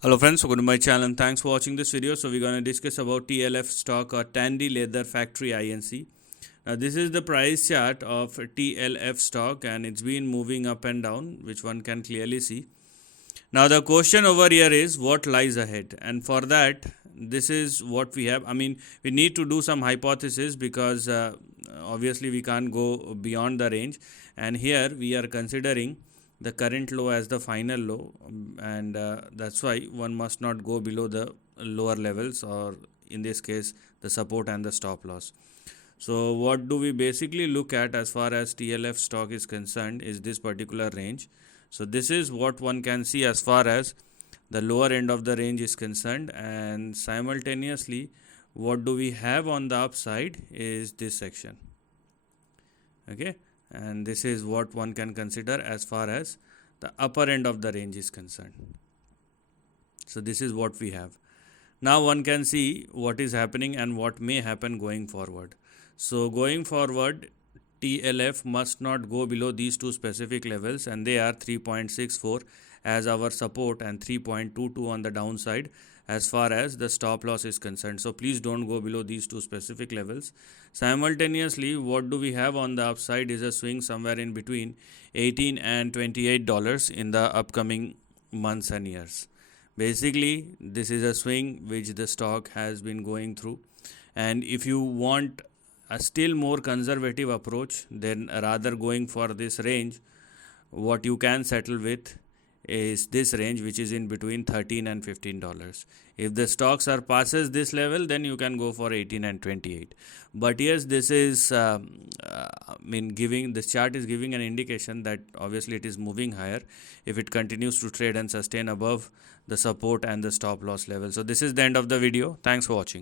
Hello friends, welcome to my channel and thanks for watching this video. So we're going to discuss about TLF stock or Tandy Leather Factory INC. Now this is the price chart of TLF stock and it's been moving up and down, which one can clearly see. Now the question over here is what lies ahead, and for that this is what we have. We need to do some hypothesis because obviously we can't go beyond the range, and here we are considering the current low as the final low, and that's why one must not go below the lower levels, or in this case the support and the stop loss. So what do we basically look at as far as TLF stock is concerned is this particular range. So this is what one can see as far as the lower end of the range is concerned, and simultaneously what do we have on the upside is this section. Okay, and this is what one can consider as far as the upper end of the range is concerned. So this is what we have. Now one can see what is happening and what may happen going forward. So going forward, TLF must not go below these two specific levels, and they are 3.64 as our support and 3.22 on the downside as far as the stop loss is concerned. So please don't go below these two specific levels. Simultaneously, what do we have on the upside is a swing somewhere in between $18 and $28 in the upcoming months and years. Basically, this is a swing which the stock has been going through, and if you want a still more conservative approach, then rather going for this range, what you can settle with is this range, which is in between $13 and $15. If the stocks are passes this level, then you can go for 18 and 28. But yes, this is giving this chart is giving an indication that obviously it is moving higher if it continues to trade and sustain above the support and the stop loss level. So this is the end of the video. Thanks for watching.